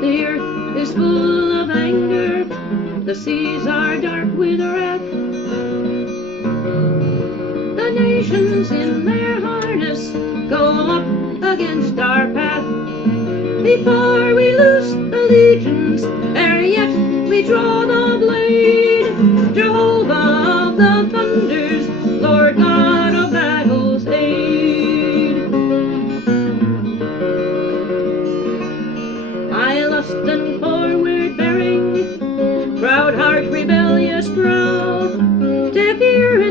The earth is full of anger, the seas are dark with wrath. The nations in their harness go up against our path. Before we loose the legions, ere yet we draw the blade, Jehovah of the thunders, Lord God of battles, aid. I lust and forward bearing, proud heart, rebellious brow, deaf ear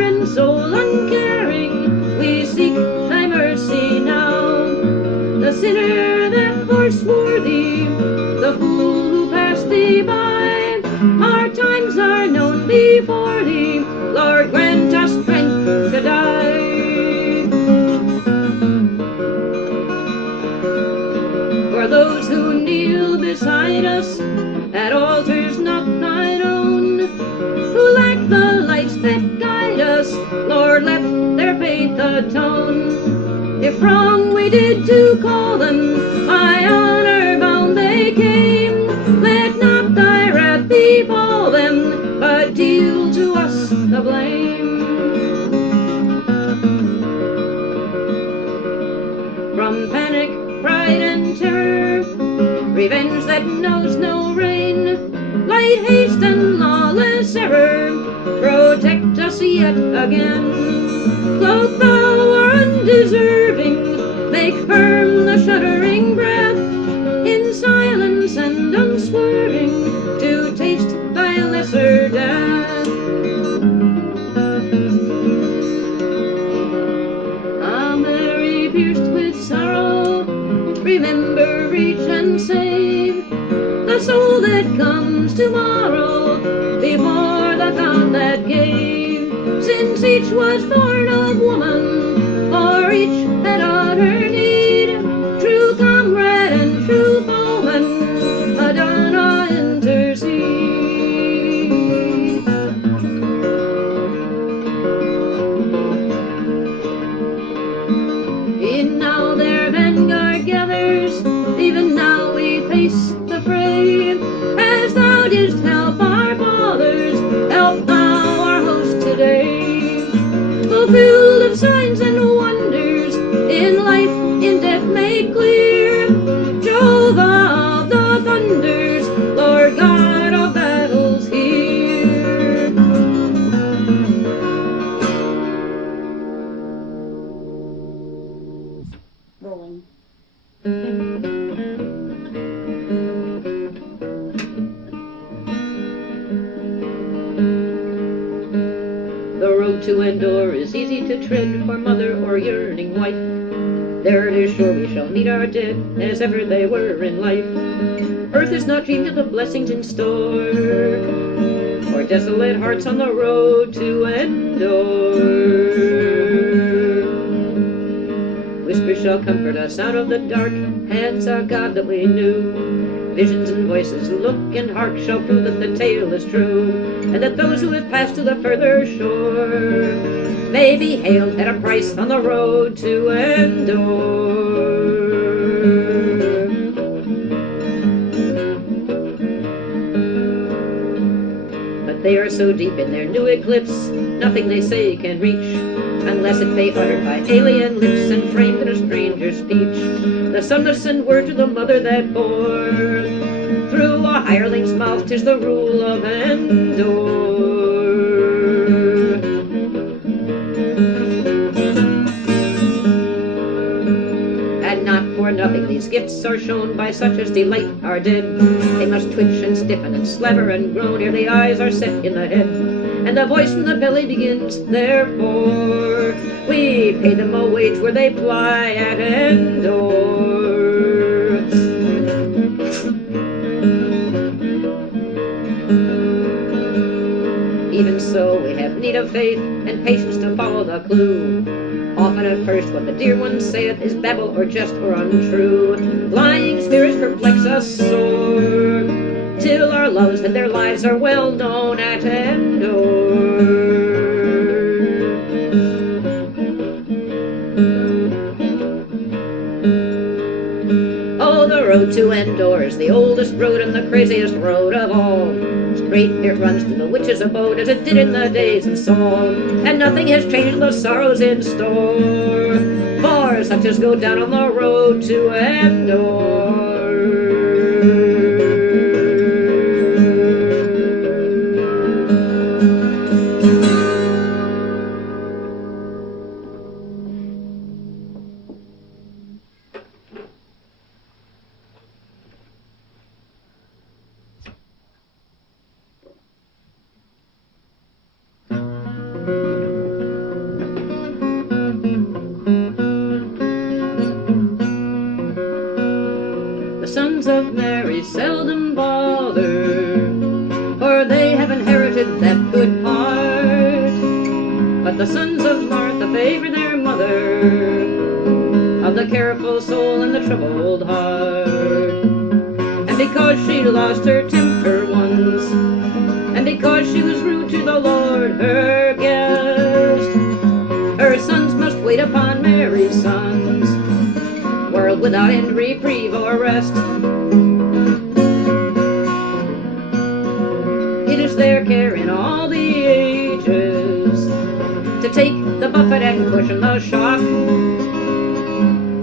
and soul uncaring, we seek thy mercy now. The sinner that forswore thee, the fool who passed thee by, our times are known before thee, Lord, grant us strength to die. For those who kneel beside us at altars not thine own, who lack the lights that guide us, Lord, let their faith atone. If wrong we did to call them, by honor bound they came, let not thy wrath befall them, but deal to us the blame. From panic, pride, and terror, revenge that knows no reign, light haste and lawless error, protect us yet again. Cloak thou our undeserving, make firm the shuddering breath, in silence and unswerving, to taste thy lesser death. Ah, Mary, pierced with sorrow, remember, reach and save the soul that comes tomorrow, before the God that gave. Since each was born of woman, for each had utter need, true comrade and true foeman, Madonna intercede. E'en now their vanguard gathers, even now we face the fray, as thou didst help our fathers, help thou our host today. Fulfilled of signs and wonders, in life, in death made clear, Jehovah of the thunders, Lord God of battles, here. Rolling. The road to En-Dor is easy to tread for mother or yearning wife. There it is sure we shall meet our dead, as ever they were in life. Earth is not dreamed of the blessings in store, or desolate hearts on the road to En-Dor. Whispers shall comfort us out of the dark, hands our God that we knew. Visions and voices, look and hark, shall prove that the tale is true, and that those who have passed to the further shore may be hailed at a price on the road to En-Dor. But they are so deep in their new eclipse, nothing they say can reach, unless it be uttered by alien lips and framed in a stranger's speech. The sonless send word to the mother that bore, through a hireling's mouth 'tis the rule of En-Dor. And not for nothing these gifts are shown by such as delight our dead. They must twitch and stiffen and slaver and groan ere the eyes are set in the head, and the voice from the belly begins. Therefore we pay them a wage where they fly at En-Dor. Even so we have need of faith and patience to follow the clue. Often at first what the dear one saith is babble or jest or untrue. Lying spirits perplex us sore, till our loves and their lives are well known at En-Dor. road to En-Dor is the oldest road and the craziest road of all. Straight it runs to the witch's abode as it did in the days of Saul, and nothing has changed the sorrows in store for such as go down on the road to En-Dor. The sons of Mary seldom bother, for they have inherited that good heart. But the sons of Martha favor their mother, of the careful soul and the troubled heart. And because she lost her tempter once, and because she was rude to the Lord her guest, her sons must wait upon Mary's sons, world without end, reprieve or rest. It is their care in all the ages to take the buffet and cushion the shock.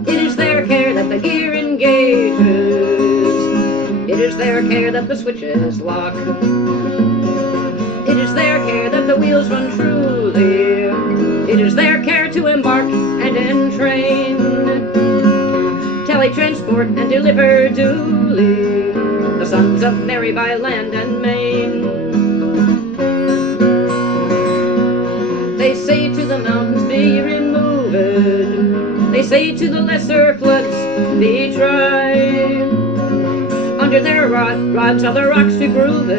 It is their care that the gear engages. It is their care that the switches lock. It is their care that the wheels run truly. It is their care to embark and entrain, transport and deliver duly the sons of Mary by land and main. They say to the mountains, be removed. They say to the lesser floods, be tried. Under their rods are the rocks reproved.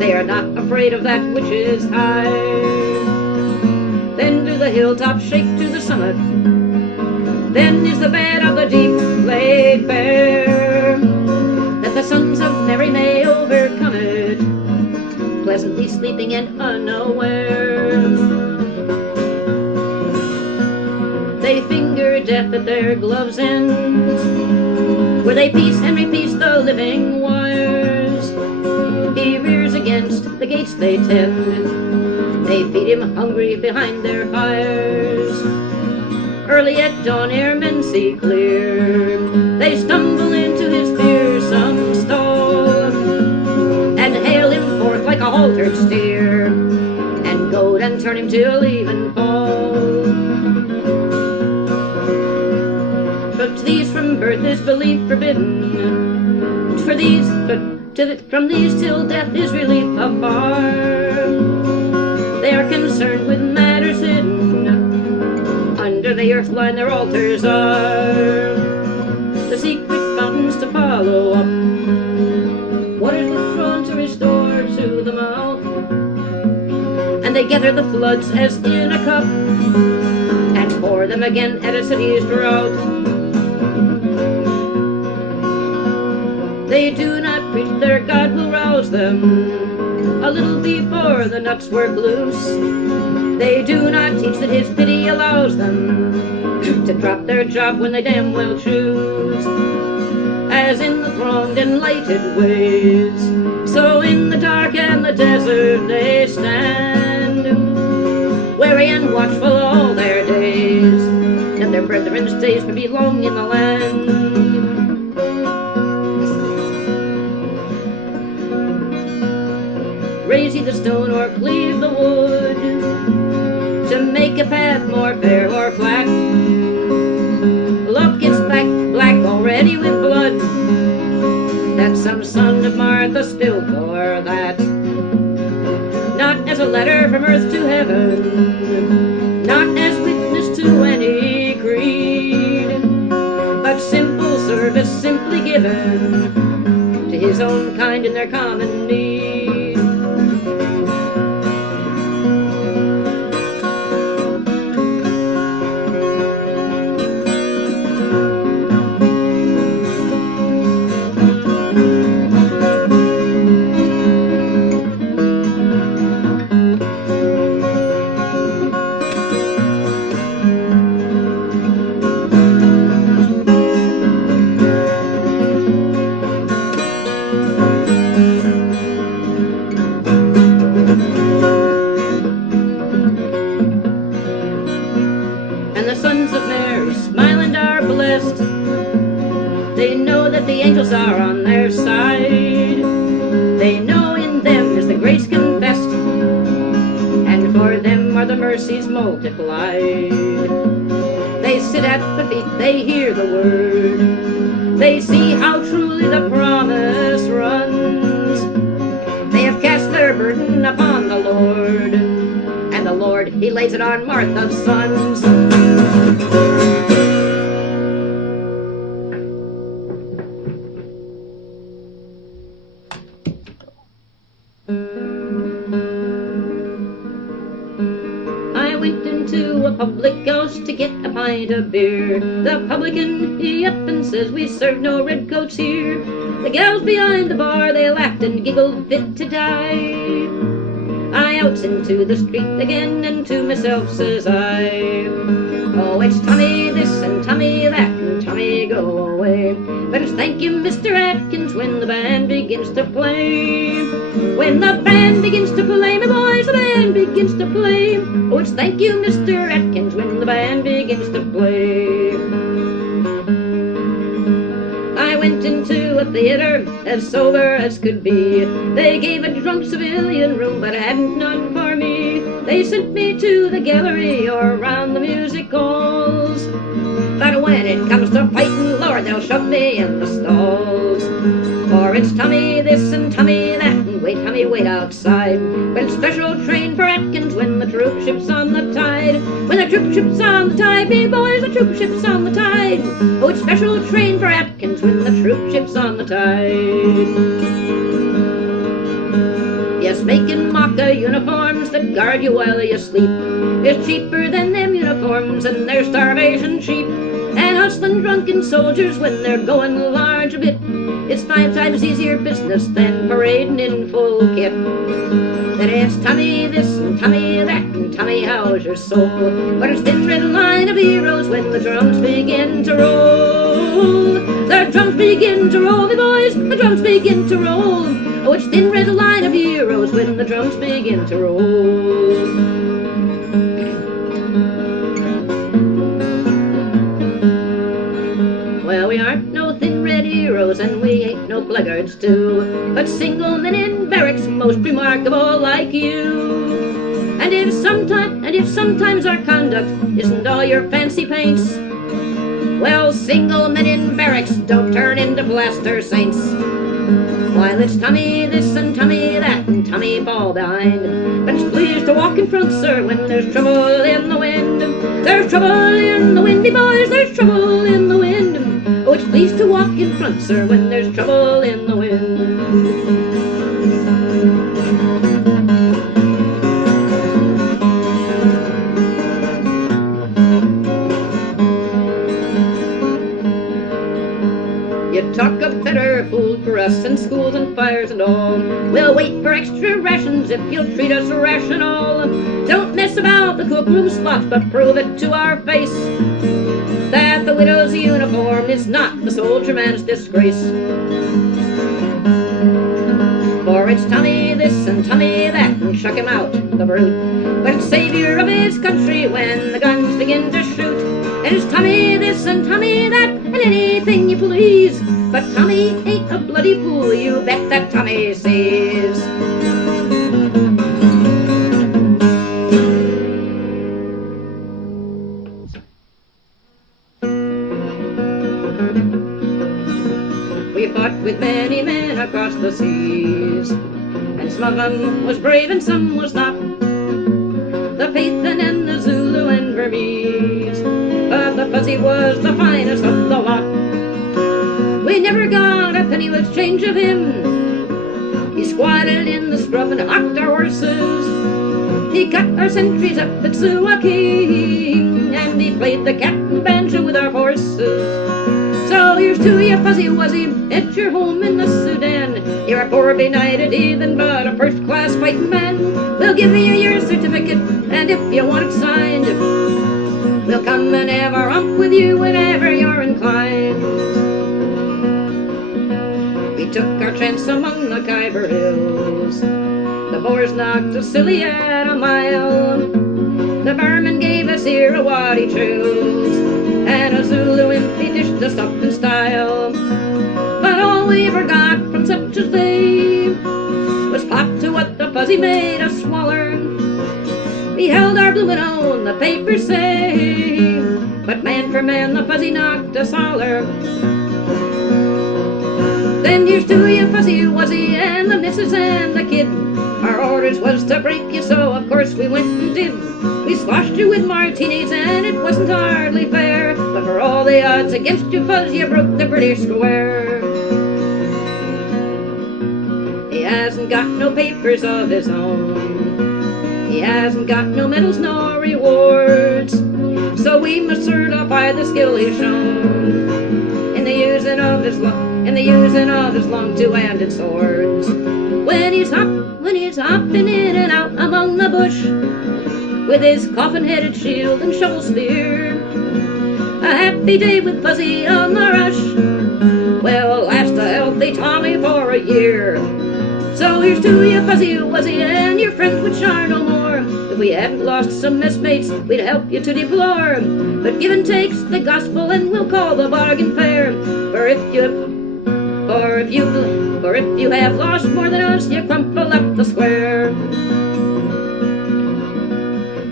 They are not afraid of that which is high. Then do the hilltops shake to the summit. Then is the bed of the deep laid bare, that the sons of Mary may overcome it, pleasantly sleeping and unaware. They finger death at their gloves' ends, where they piece and repiece the living wires. He rears against the gates they tend. They feed him hungry behind their fires. Early at dawn, ere men see clear, they stumble into his fearsome stall, and hale him forth like a haltered steer, and goad and turn him till even fall. But to these from birth is belief forbidden, for these, from these till death is relief afar. They are concerned with matters hidden. Under the earth line their altars are, the secret fountains to follow up, waters withdrawn to restore to the mouth. And they gather the floods as in a cup, and pour them again at a city's drought. They do not preach their God will rouse them a little before the nuts work loose. They do not teach that his pity allows them to drop their job when they damn well choose. As in the thronged and lighted ways, so in the dark and the desert they stand, wary and watchful all their days, that their brethren's days may be long in the land. Raise ye the stone or cleave the wood, to make a path more fair or flat. Look, it's black already with blood, that some son of Martha spilled for that. Not as a letter from earth to heaven, not as witness to any creed, but simple service simply given to his own kind in their common need. and the sons of Mary smile and are blessed. They know that the angels are on their side. They know in them is the grace confessed, and for them are the mercies multiplied. They sit at the feet, they hear the word. They see how truly the promise runs. They have cast their burden upon the Lord, and the Lord, he lays it on Martha's sons. Public house to get a pint of beer. The publican, he up and says, we serve no redcoats here. The gals behind the bar, they laughed and giggled fit to die. I outs into the street again, and to myself says I, oh, it's Tommy this and Tommy that, and Tommy go away. But it's thank you, Mr. Atkins, when the band begins to play. When the band begins to play, my boys, the band begins to play. Oh, it's thank you, Mr. Atkins, when the band begins to play. I went into a theater as sober as could be. They gave a drunk civilian room, but hadn't none for me. They sent me to the gallery or around the music halls. But when it comes to fighting, Lord, they'll shove me in the stalls. For it's Tommy this and Tommy that, and wait, Tommy, wait outside. When special train for Atkins, when the troop ship's on the tide. When the troop ship's on the tide, me boys, the troop ship's on the tide. Oh, it's special train for Atkins, when the troop ship's on the tide. Yes, making mock-a uniforms that guard you while you sleep is cheaper than them uniforms, and they're starvation cheap. And hustling drunken soldiers when they're going large a bit, it's 5 times easier business than parading in full kit. That is Tommy this and Tommy that, and Tommy how's your soul? But it's thin red line of heroes when the drums begin to roll. The drums begin to roll, me boys, the drums begin to roll. Oh, it's thin red line of heroes when the drums begin to roll. Well, we aren't no thin red heroes, and we ain't no blackguards too, but single men in barracks, most remarkable like you. And if sometimes our conduct isn't all your fancy paints, well, single men in barracks don't turn into plaster saints. While it's Tommy this and Tommy that, and Tommy fall behind, but it's pleased to walk in front, sir, when there's trouble in the wind. There's trouble in the windy boys, there's trouble in the wind. Oh, it's pleased to walk in front, sir, when there's trouble in the wind. You talk of better food for us and schools and fires and all. We'll wait for extra rations if you'll treat us rational. Don't mess about the cookroom spots, but prove it to our face that the widow's uniform is not the soldier man's disgrace. For it's Tommy this and Tommy that, and shuck him out, the brute, but it's savior of his country when the guns begin to shoot. And it's Tommy this and Tommy that, and anything you please, but Tommy ain't a bloody fool, you bet that Tommy sees. We fought with many men across the seas, and some of them was brave and some was not. The Pathan and the Zulu and Burmese, but the Fuzzy was the finest of the lot. We never got a penniless change of him. He squatted in the scrub and hocked our horses. He cut our sentries up at Suwaki, and he played the cat and banjo with our horses. So here's to you, Fuzzy-Wuzzy, at your home in the Sudan. You're a poor benighted heathen, but a first-class fighting man. We'll give you your certificate, and if you want it signed, we'll come and have a romp with you whenever you're inclined. We took our chance among the Khyber Hills. The Boers knocked us silly at a mile. The Burman gave us Irrawaddy trails, and a Zulu impy dished us up in style. But all we ever got from such as they was pop to what the Fuzzy made us swaller. We held our bloomin' own, the papers say, but man for man the Fuzzy knocked us holler. Then here's to you, Fuzzy-Wuzzy, and the missus and the kid. Our orders was to break you, so of course we went and did. We sloshed you with martinis, and it wasn't hardly fair, but for all the odds against you, Fuzz, you broke the British square. He hasn't got no papers of his own, he hasn't got no medals nor rewards, so we must certify the skill he's shown in the using of his long two-handed swords. When he's hopping in and out among the bush, with his coffin-headed shield and shovel spear, a happy day with Fuzzy on the rush will last a healthy Tommy for a year. So here's to you, Fuzzy-Wuzzy, and your friends which are no more. If we hadn't lost some messmates, we'd help you to deplore. But give and take's the gospel, and we'll call the bargain fair. For if you have lost more than us, you crumple up the square.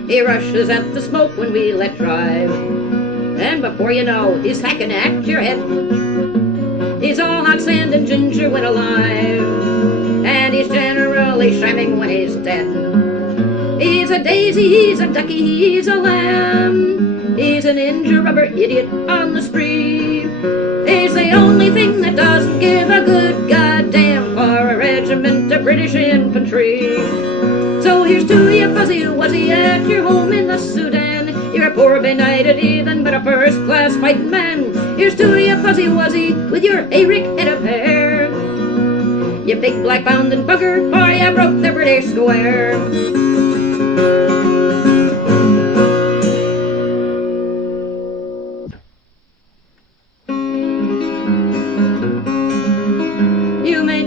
He rushes at the smoke when we let drive, and before you know, he's hacking at your head. He's all hot sand and ginger when alive, and he's generally shining when he's dead. He's a daisy, he's a ducky, he's a lamb, he's an injure rubber idiot on the spree. He's the only thing that doesn't give a good goddamn for a regiment of British infantry. So here's to you, Fuzzy-Wuzzy, at your home in the Sudan. You're a poor benighted heathen, but a first-class fighting man. Here's to you, Fuzzy-Wuzzy, with your A-Rick head of hair. You big black-bounding bugger, for you broke the British square.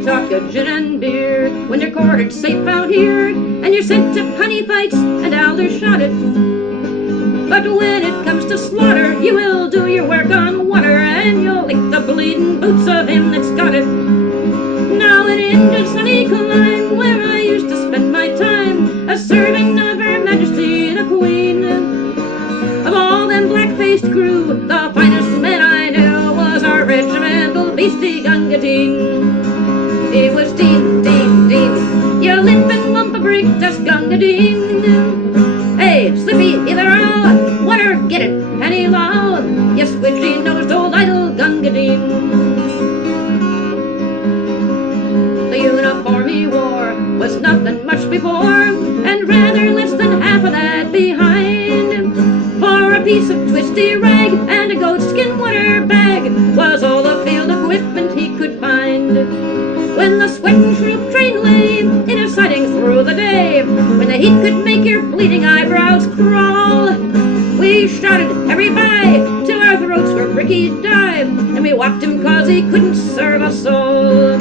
Talk of gin and beer when you're quartered safe out here, and you're sent to punny fights and alder-shotted. But when it comes to slaughter, you will do your work on water, and you'll lick the bleeding boots of him that's got it. Now in India sunny clime, where I used to spend my time, a serving of Her Majesty the Queen, of all them black-faced crew, the finest men I knew was our regimental beastie Gunga Din. It was Din, Din, Din, you limpin' lump of brick dust, Gunga Din. Hey, Slippy, either all, water, get it, penny law, you squidgy-nosed old idol, Gunga Din. The uniform he wore was nothing much before, and rather less than half of that behind. For a piece of twisty rag and a goatskin water bag was all the field equipment he could find. When the sweatin' troop train lay in a siding through the day, when the heat could make your bleeding eyebrows crawl, we shouted every bye till our throats were bricky dye, and we whopped him 'cause he couldn't serve us all.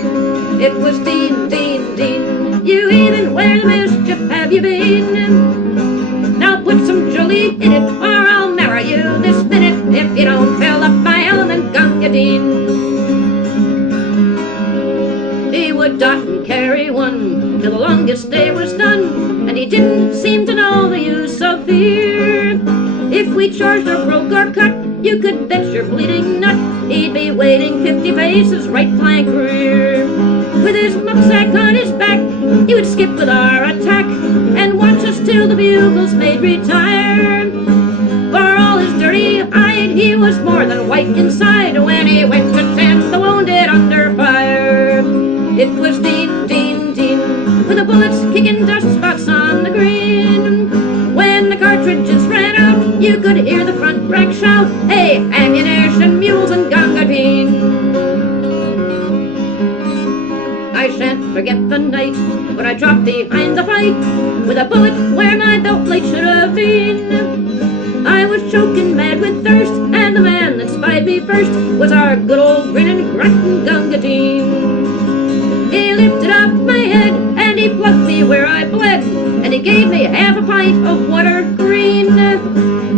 It was Din, Din, Din, you heathen, where the mischief have you been? Now put some Jolie in it, or I'll marry you this minute, if you don't fill up my element, Gunga Din. He would dot and carry one till the longest day was done, and he didn't seem to know the use of fear. If we charged or broke or cut, you could bet your bleeding nut he'd be waiting 50 paces right flank rear. With his mucksack on his back, he would skip with our attack and watch us till the bugles made retire. For all his dirty hide, he was more than white inside when he went to tend the wounded under fire. It was Din, Din, Din, with the bullets kicking dust spots on the green. When the cartridges ran out, you could hear the front rack shout, "Hey, ammunition, mules, and Gunga Din." I shan't forget the night when I dropped behind the fight, with a bullet where my belt plate should have been. I was choking mad with thirst, and the man that spied me first was our good old grinning, grunting Gunga Din. He lifted up my head, and he plugged me where I bled, and he gave me half a pint of water green.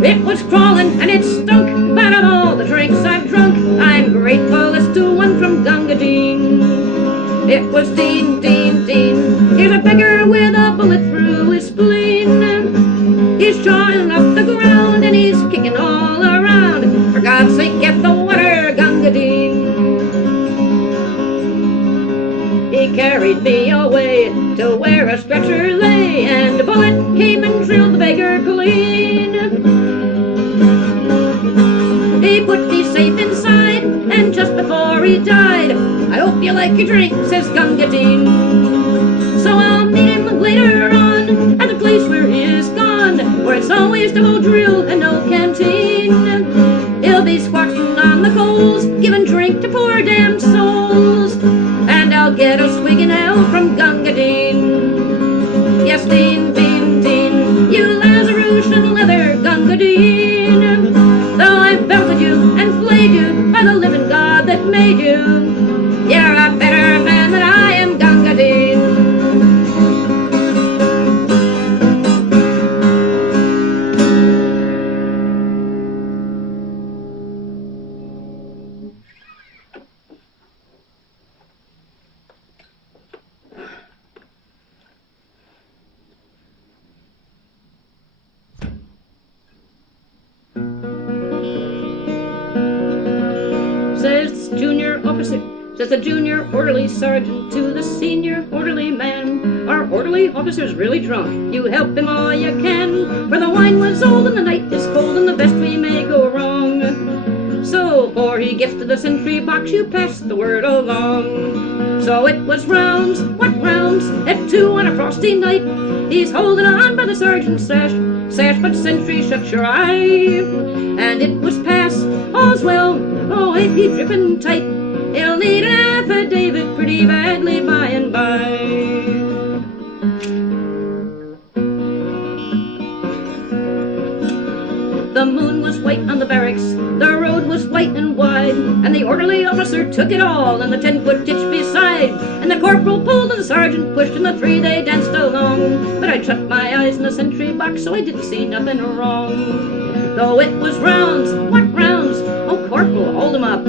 It was crawling and it stunk, but of all the drinks I've drunk, I'm grateful as to one from Gunga Din. It was Din, Din, Din. Here's a beggar with a bullet through his spleen. He's jawing up the ground and he's kicking all around. For God's sake, get the water, Gunga Din. He carried me away to where a stretcher lay, and a bullet came and drilled the beggar clean. He put me safe inside, and just before he died, I hope you like your drink, says Gunga Din. So I'll meet him later on at the place where he is gone, where it's always double drill and no canteen. He'll be squatting on the coals, giving drink to poor damned souls, and I'll get a swig in hell from Gunga Din. Yes, Din, Din, Din, you Lazarusian leather Gunga Din. Though I've belted you and flayed you by the living God that made you, you're a better man than I am, Gunga Din. Says the junior orderly sergeant to the senior orderly man, our orderly officer's really drunk, you help him all you can, for the wine was old and the night is cold and the best we may go wrong. So before he gets to the sentry box, you pass the word along. So it was rounds, what rounds, at 2 on a frosty night. He's holding on by the sergeant's sash, but sentry shut your eye. And it was pass, all's well, oh ain't he dripping tight. He'll need an affidavit pretty badly by and by. The moon was white on the barracks, the road was white and wide, and the orderly officer took it all in the 10-foot ditch beside. And the corporal pulled and the sergeant pushed and the three they danced along. But I'd shut my eyes in the sentry box so I didn't see nothing wrong. Though it was rounds, what rounds? Oh, corporal, hold him up.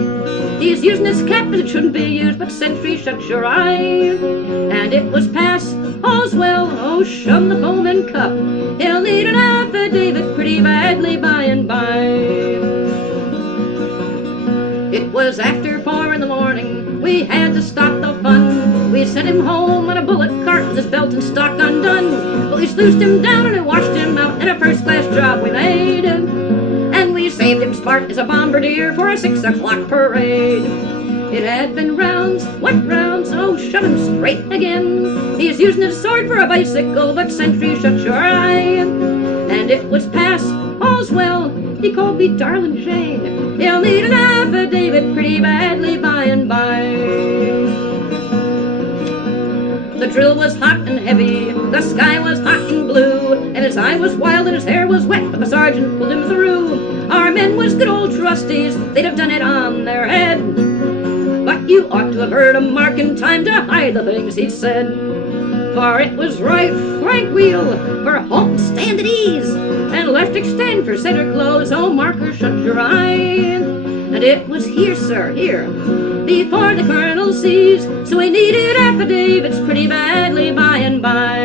He's using his cap as it shouldn't be used, but sentry shut your eye. And it was pass, all's well, oh shun the Bowman Cup. He'll need an affidavit pretty badly by and by. It was after 4 in the morning, we had to stop the fun. We sent him home on a bullet cart with his belt and stock undone. But we sluiced him down and we washed him out, and a first-class job we made. And we saved him smart as a bombardier for a 6 o'clock parade. It had been rounds, what rounds, oh shut him straight again. He's using his sword for a bicycle, but sentry shut your eye. And it was pass, all's well, he called me Darling Jane. He'll need an affidavit pretty badly by and by. The drill was hot and heavy, the sky was hot and blue, and his eye was wild and his hair was wet, but the sergeant pulled him through. Our men was good old trusties, they'd have done it on their head. But you ought to have heard him marking time to hide the things he said. For it was right, Frank wheel, for halt, stand at ease, and left extend for center close, oh marker shut your eye. And it was here, sir, here, before the colonel sees, so we needed affidavits pretty badly by and by.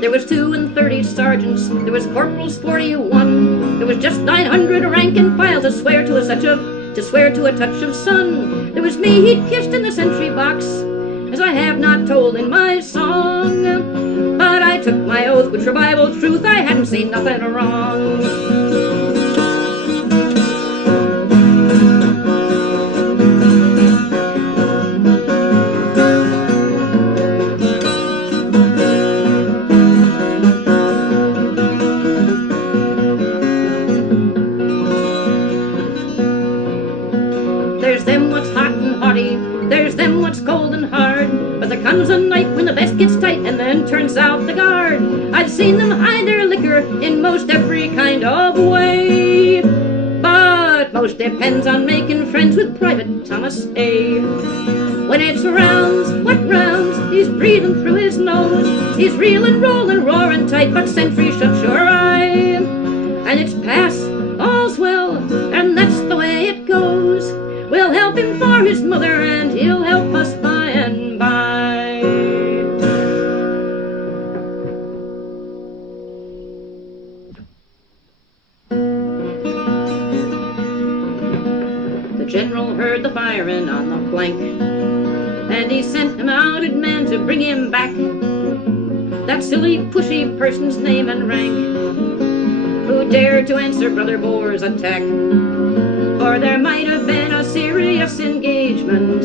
There was 32 sergeants, there was corporals 41, there was just 900 rank and file to swear to a touch of sun. There was me he'd kissed in the sentry box, as I have not told in my song, but I took my oath with Bible truth, I hadn't seen nothing wrong. There's them what's cold and hard, but there comes a night when the vest gets tight and then turns out the guard. I've seen them hide their liquor in most every kind of way, but most depends on making friends with Private Thomas A. When it's rounds, what rounds? He's breathing through his nose. He's reeling, rolling, roaring tight, but sentry, shut your eye. And it's pass, all's well, and that's the way it goes. We'll help him for his mother, and he'll help us by and by. The general heard the firing on the flank, and he sent a mounted man to bring him back. That silly, pushy person's name and rank, who dared to answer Brother Boer's attack. For there might have been a serious engagement,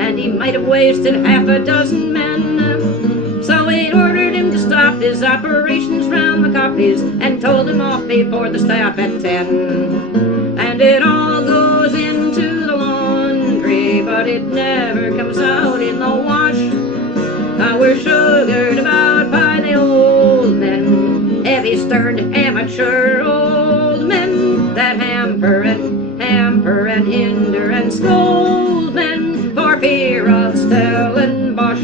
and he might have wasted half a dozen men. So he ordered him to stop his operations round the copies, and told him off before the staff at 10. And it all goes into the laundry, but it never comes out in the wash. We're sugared about by the old men, heavy-sterned amateur old men, that hamper and hinder and scold men for fear of Stellenbosch.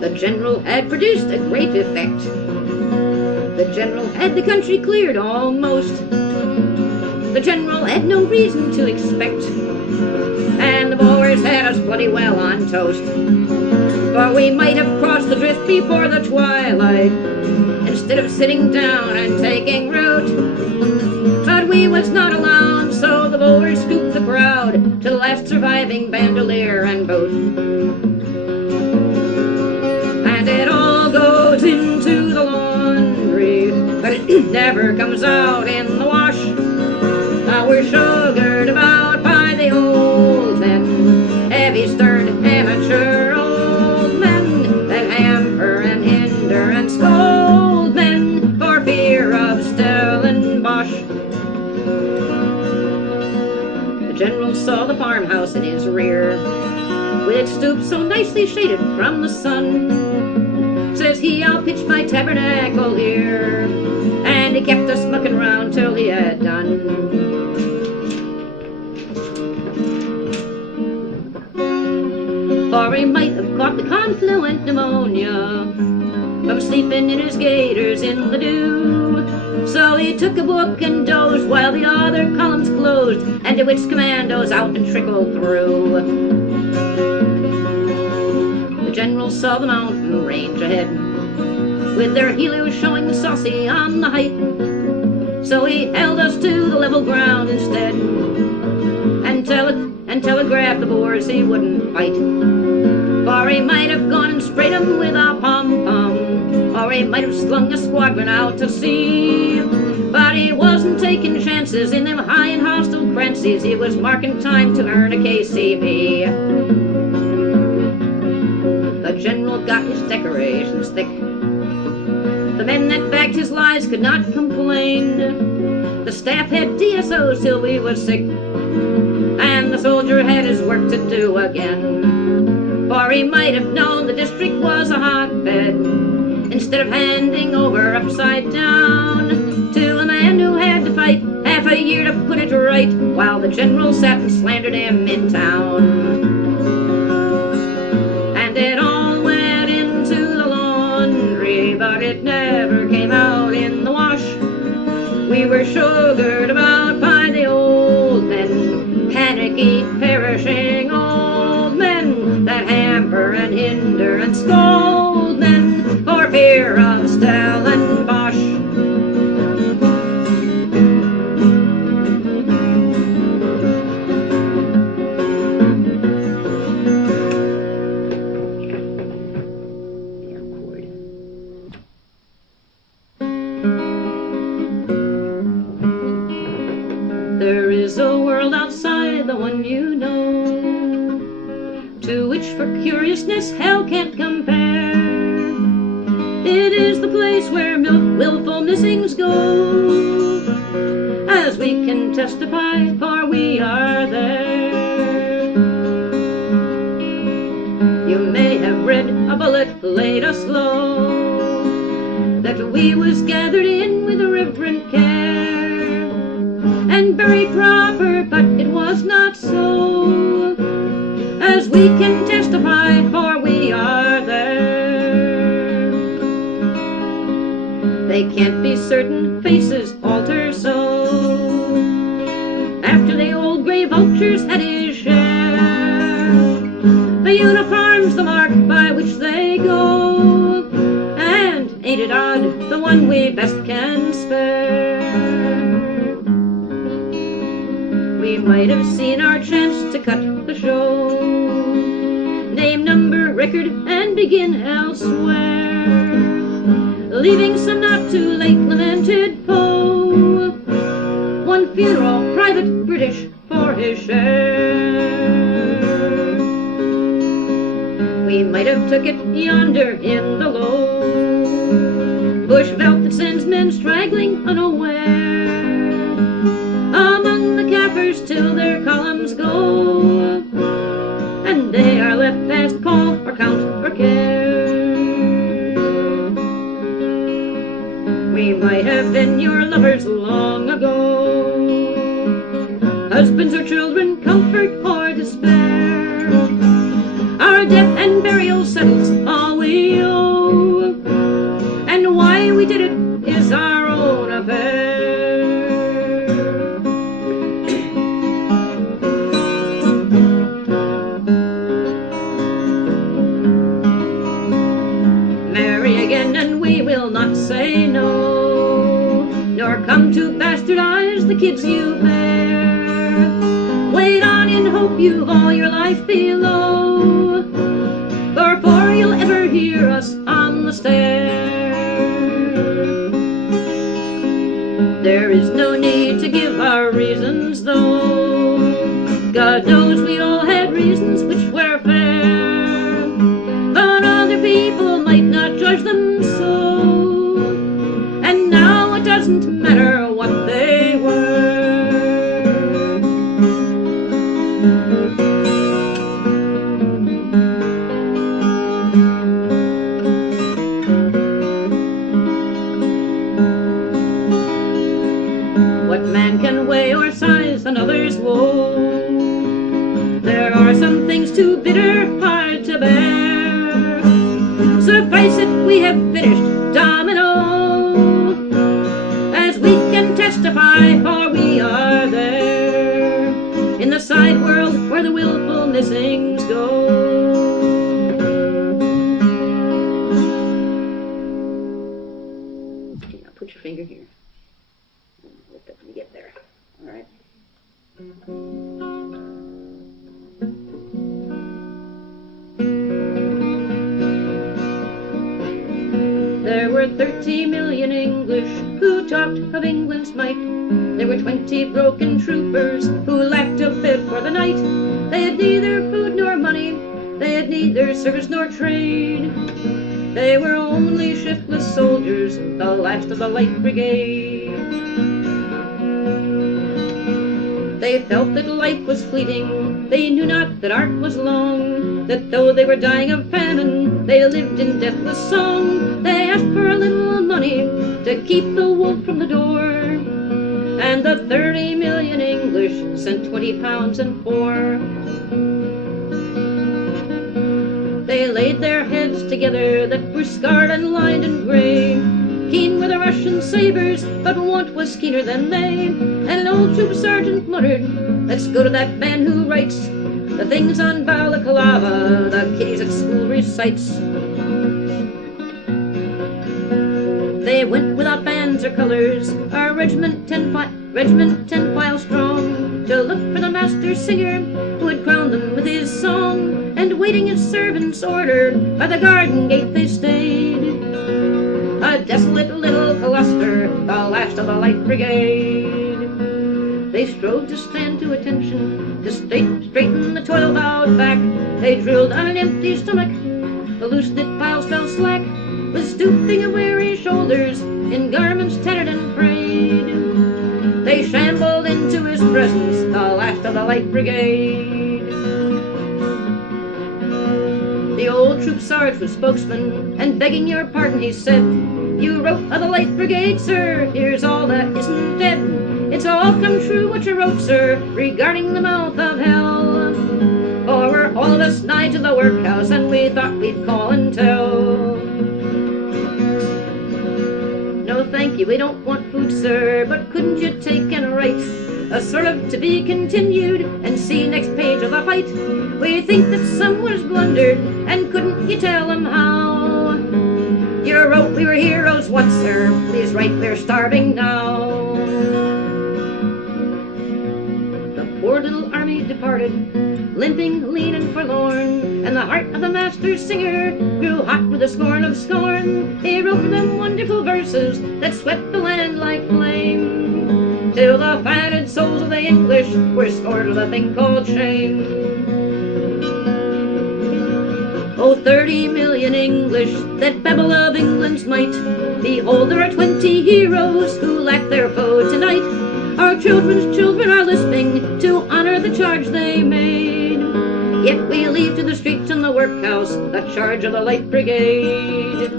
The general had produced a great effect. The general had the country cleared almost. The general had no reason to expect, and the Boers had us bloody well on toast. For we might have crossed the drift before the twilight, instead of sitting down and taking root. But we was not allowed, so the Boers scooped the crowd to the last surviving bandolier and boat. And it all goes into the laundry, but it never comes out in the wash. We're sugared about by the old men, heavy-sterned amateur old men, that hamper and hinder and scold men for fear of Stellenbosch. The general saw the farmhouse in his rear, with its stoop so nicely shaded from the sun. Says he, I'll pitch my tabernacle here, and he kept us mucking round till he had done. For he might have caught the confluent pneumonia from sleeping in his gaiters in the dew. So he took a book and dozed while the other columns closed, and DeWitt's commandos out and trickled through. The general saw the mountain range ahead, with their helios showing saucy on the height. So he held us to the level ground instead, and telegraphed the Boers he wouldn't fight. For he might have gone and sprayed them with a pom-pom, or he might have slung a squadron out to sea. But he wasn't taking chances in them high and hostile crancies. He was marking time to earn a KCB. The general got his decorations thick. The men that backed his lies could not complain. The staff had DSOs till we was sick, and the soldier had his work to do again. For he might have known the district was a hotbed, instead of handing over upside down to a man who had to fight half a year to put it right, while the general sat and slandered him in town. And it all went into the laundry, but it never came out in the wash. We were sugared about by the old men, panicky, perishing old men, that hamper and hinder and scold men for fear of Stellenbosch. There is a world outside the one you know, to which for curiousness hell can't compare. It is the place where Wilful-Missings go, as we can testify, for we are there. You may have read a bullet laid us low, that we was gathered in with reverent care. and buried proper, but it was not so, as we can testify, for we are there. They can't be certain, faces alter so, after the old grey vultures had his share. The uniform's the mark by which they go, and ain't it odd, the one we best can spare. We might have seen our chance to cut the show, name, number, record, and begin elsewhere, leaving some not too late lamented Poe, one funeral, private British, for his share. We might have took it yonder in the low bush veld that sends men straggling unaware among the Kaffirs till their columns go, and they are left past call or count or care. We might have been your lovers long ago, husbands or children, comfort or despair. Our death and burial settles all we owe, and why we did it is our own affair. Marry again and we will not say no, nor come to bastardize the kids you bear. Wait on in hope you've all your life below, before you'll ever hear us on the stair. There is no need to give our reasons, though God knows we all had reasons which were fair, but other people might not judge them so, and now it doesn't matter what they were. Or size another's woe, there are some things too bitter, hard to bear. Suffice it, we have finished domino, as we can testify, for we are there in the side world where the Wilful-Missings go. Now put your finger here. Lift up and get there. All right. There were 30 million English who talked of England's might. There were 20 broken troopers who lacked a bed for the night. They had neither food nor money, they had neither service nor trade. They were only shiftless soldiers, the last of the Light Brigade. They felt that life was fleeting, they knew not that art was long, that though they were dying of famine, they lived in deathless song. They asked for a little money to keep the wolf from the door, and the 30 million English sent 20 pounds and 4. They laid their heads together that were scarred and lined and grey. Keen were the Russian sabres, but want was keener than they. And an old troop sergeant muttered, "Let's go to that man who writes the things on balaclava the kiddies at school recites." They went without bands or colours, our regiment 10 file strong, to look for the master singer who had crowned them with his song. And waiting his servant's order by the garden gate they stayed, a desolate little cluster, the last of the Light Brigade. They strove to stand to attention, to straighten the toil-bowed back. They drilled on an empty stomach, the loose-knit files fell slack, with stooping and weary shoulders, in garments tattered and frayed. They shambled into his presence, the last of the Light Brigade. The old troop sarge was spokesman, and begging your pardon, he said, "You wrote of the Light Brigade, sir, here's all that isn't dead. It's So all come true what you wrote, sir, regarding the mouth of hell. For we're all of us nigh to the workhouse, and we thought we'd call and tell. No, thank you, we don't want food, sir, but couldn't you take and write a sort of to be continued, and see next page of the fight? We think that someone's blundered, and couldn't you tell them how? You wrote we were heroes once, sir, please write we're starving now. The poor little army departed, limping, lean and forlorn, and the heart of the master singer grew hot with the scorn of scorn. He wrote for them wonderful verses that swept the land like flame, till the fatted souls of the English were scored with a thing called shame. Oh, 30 million English that babble of England's might, behold, there are 20 heroes who lack their foe tonight. Our children's children are listening to honor the charge they made, yet we leave to the streets and the workhouse the charge of the Light Brigade.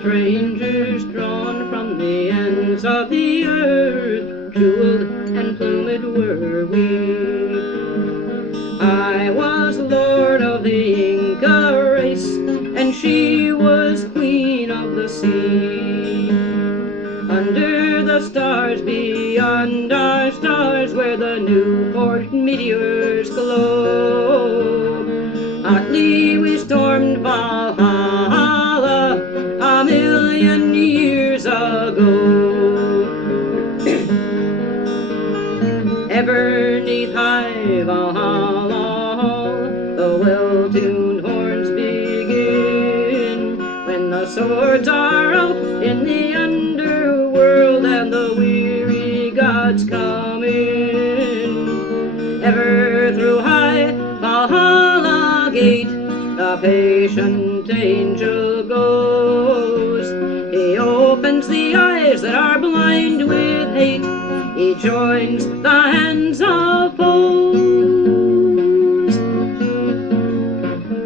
Strangers drawn from the ends of the earth, jeweled and plumed were we. I was lord of the Inca race, and she was queen of the sea. Under the stars beyond our stars, where the new forged meteors glow, hotly we stormed Valhalla a million years ago. Ever 'neath high Valhalla the well-tuned horns begin, when the swords are out in the underworld and the weary gods come in. Ever through high Valhalla gate the patient angel goes. He opens the eyes that are blind with hate, he joins the hands of foes.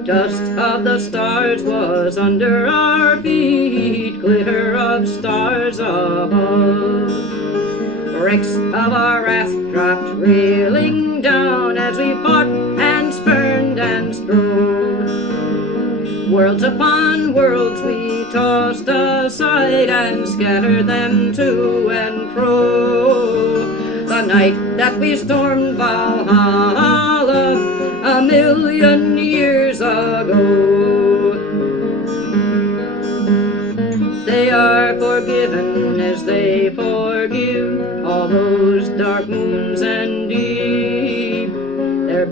Dust of the stars was under our feet, glitter of stars above. Wrecks of our wrath dropped reeling down as we fought and spurned and strove. Worlds upon worlds we tossed aside and scattered them to and fro. The night that we stormed Valhalla a million years ago. They are forgiven as they forgive all those dark moons and deep. Their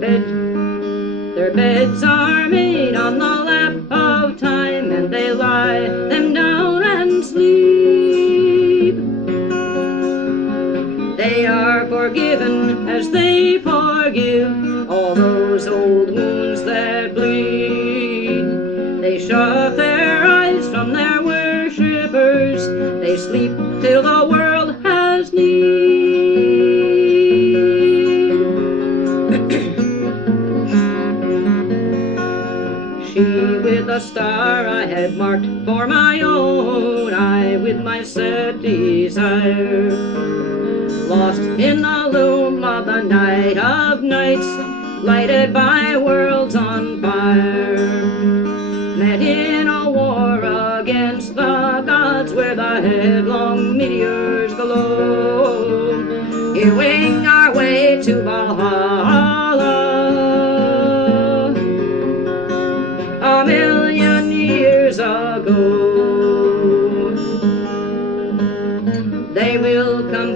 beds are made on the lap of time, and they lie them down and sleep. They are forgiven as they forgive all those old wounds that bleed. They shut their eyes from their worshippers, they sleep till the world has need. She with a star I had marked for my own, I with my sad desire, lost in the loom of the night of nights, lighted by worlds on fire. Met in a war against the gods where the headlong meteors glow, hewing our way to Valhalla a million years ago. They will come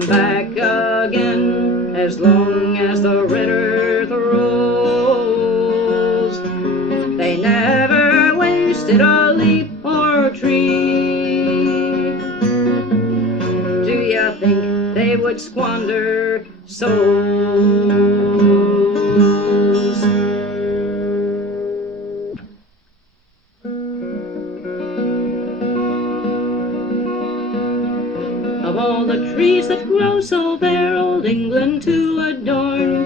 back again, as long as the red earth rolls. They never wasted a leaf or tree. Do you think they would squander souls? all the trees that grow so bare, old England to adorn.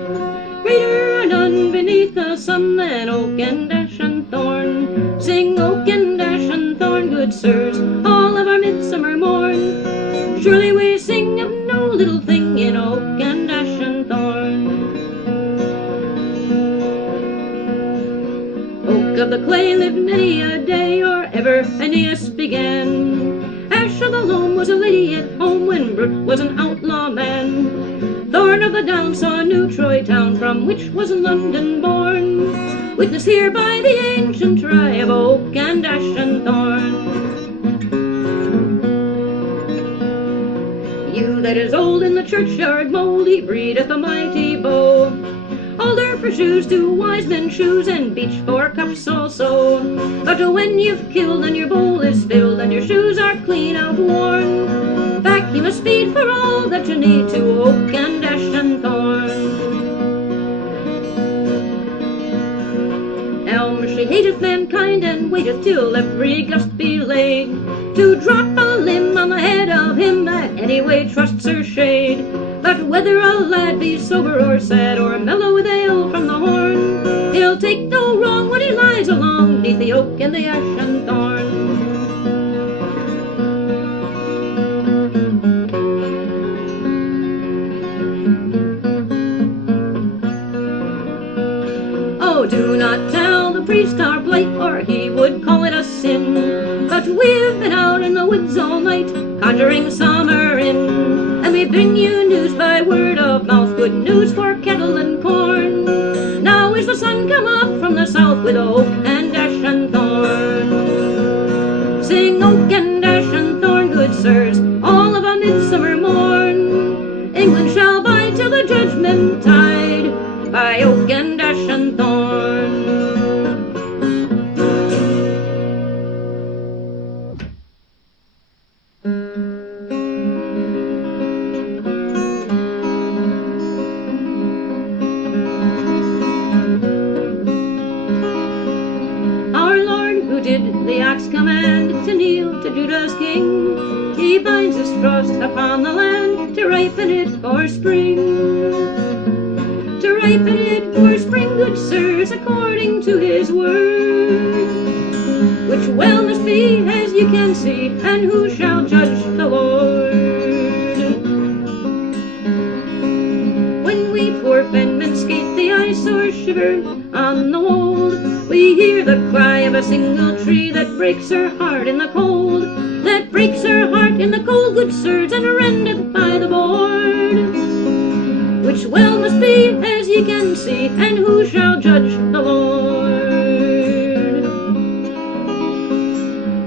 Greater are none beneath the sun than oak and ash and thorn. Sing oak and ash and thorn, good sirs, all of our midsummer morn. Surely we sing of no little thing in oak and ash and thorn. Oak of the clay lived many a day or ever Aeneas began. Ash of the loam was a lady at home when Brute was an outlaw man. Thorn of the Down saw New Troy town, from which was London born. Witness here by the ancient tribe, oak and ash and thorn. Yew that is old in the churchyard mouldy breedeth the mighty bow. Alder for shoes do wise men choose, and beech for cups also. But when you've killed and your bowl is filled and your shoes are clean outworn, back you must speed for all that you need to oak and ash and thorn. Elm she hateth mankind and waiteth till every gust be laid, to drop a limb on the head of him that any way trusts her shade. But whether a lad be sober or sad, or mellow with ale from the horn, he'll take no wrong when he lies along 'neath the oak and the ash and thorn. Oh, do not tell the priest our plight, or he would call it a sin. But we've been out in the woods all night, conjuring summer in. And we bring you news by word of mouth, good news for kettle and corn. Now is the sun come up from the south with oak and ash and thorn. Sing oak and ash and thorn, good sirs, all of a midsummer morn. England shall bide till the judgment tide, by oak and ash and thorn. Command to kneel to Judah's king, he binds his frost upon the land to ripen it for spring. To ripen it for spring, good sirs, according to his word, which well must be, as you can see, and who shall judge the Lord? When we poor fenmen skate the ice or shiver on the wold, we hear the cry of a single tree that breaks her heart in the cold, that breaks her heart in the cold, good sirs, and rendeth by the board, which well must be, as ye can see, and who shall judge the Lord?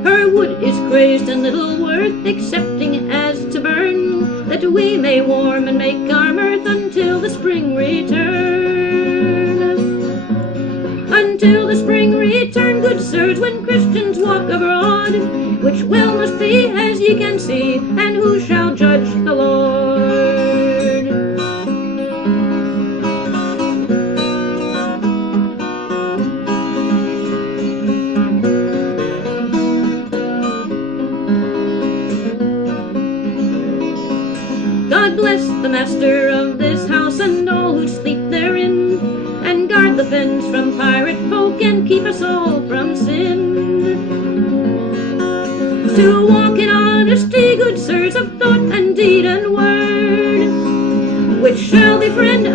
Her wood is crazed and little worth, excepting as to burn, that we may warm and make our mirth until the spring return. Until the spring return, good sirs, when Christians walk abroad, which well must be, as ye can see, and who shall judge the Lord? God bless the master of this house and all who sleep therein, and guard the fens from pirate folk, and keep us all from sin. To walk in honesty, good sirs, of thought and deed and word, which shall befriend